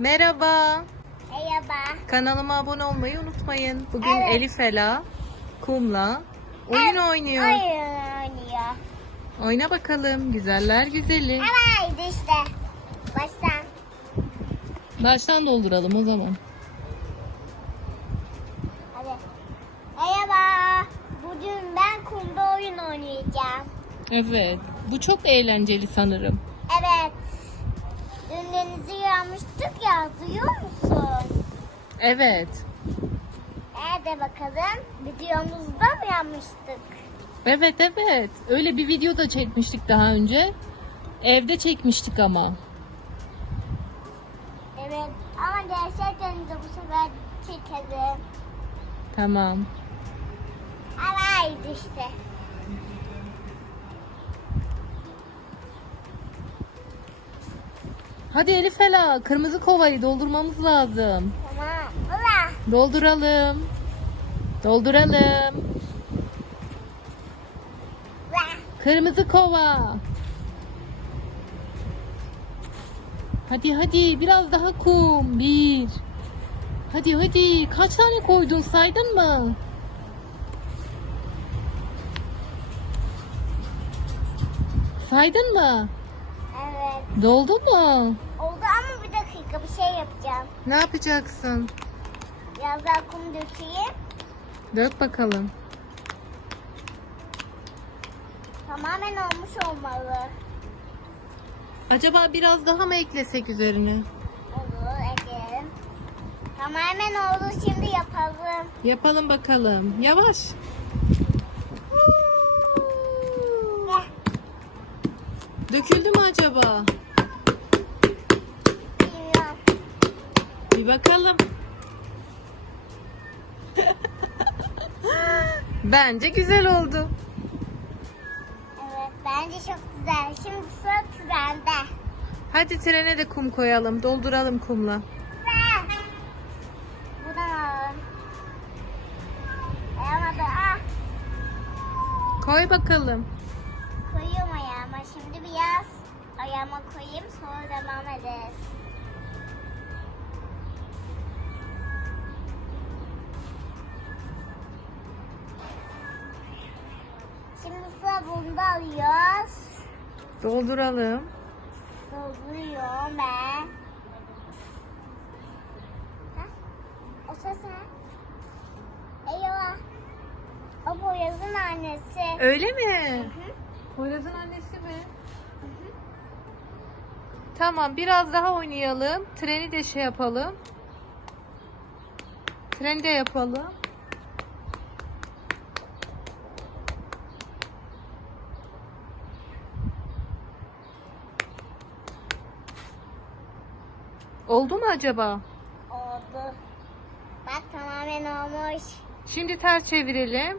Merhaba. Merhaba. Kanalıma abone olmayı unutmayın. Bugün Evet. Elif Ela kumla oyun oynuyor. Oyun oynuyor. Oyna bakalım. Güzeller güzeli. Evet işte. Baştan. Baştan dolduralım o zaman. Hadi. Merhaba. Bugün ben kumda oyun oynayacağım. Evet. Bu çok eğlenceli sanırım. Denizi yanmıştık ya. Duyuyor musun? Evet. Nerede bakalım? Videomuzda mı yanmıştık? Evet evet. Öyle bir video da çekmiştik daha önce. Evde çekmiştik ama. Evet. Ama gerçekten de bu sefer çekelim. Tamam. Evet işte. Hadi Elif Ela kırmızı kovayı doldurmamız lazım. Tamam. Dolduralım. Dolduralım. Kırmızı kova. Hadi hadi biraz daha kum. Bir. Hadi hadi. Kaç tane koydun saydın mı? Saydın mı? Evet. Doldu mu? Oldu ama bir dakika bir şey yapacağım. Ne yapacaksın? Biraz daha kum dökeyim. Dök bakalım. Tamamen olmuş olmalı. Acaba biraz daha mı eklesek üzerine? Olur ekleyelim. Tamamen oldu şimdi yapalım. Yapalım bakalım. Yavaş. Döküldü mü acaba? Bilmiyorum. Bir bakalım. Bence güzel oldu. Evet bence çok güzel. Şimdi sıra trende. Hadi trene de kum koyalım. Dolduralım kumla. Ah Koy bakalım. koyuyorum ayağıma. Şimdi biraz ayağıma koyayım sonra devam ederiz. Şimdi sıra bunda alıyoruz. Dolduralım. Dolduruyorum ben. Ha? O ses ne? Eyvah. O Poyraz'ın annesi. Öyle mi? Hı. Poyraz'ın annesi? Tamam biraz daha oynayalım. Treni de şey yapalım. Treni de yapalım. Oldu mu acaba? Oldu. Bak tamamen olmuş. Şimdi ters çevirelim.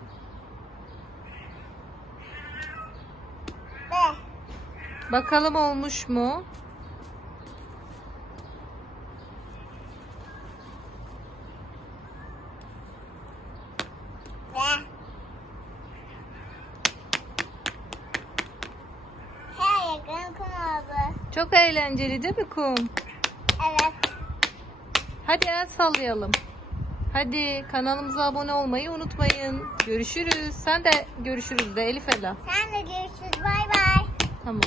Ve Bakalım olmuş mu? Kum oldu. Çok eğlenceli değil mi kum? Evet. Hadi el sallayalım. Hadi kanalımıza abone olmayı unutmayın. Görüşürüz. Sen de görüşürüz de Elif Ela. Sen de görüşürüz. Bay bay. Tamam.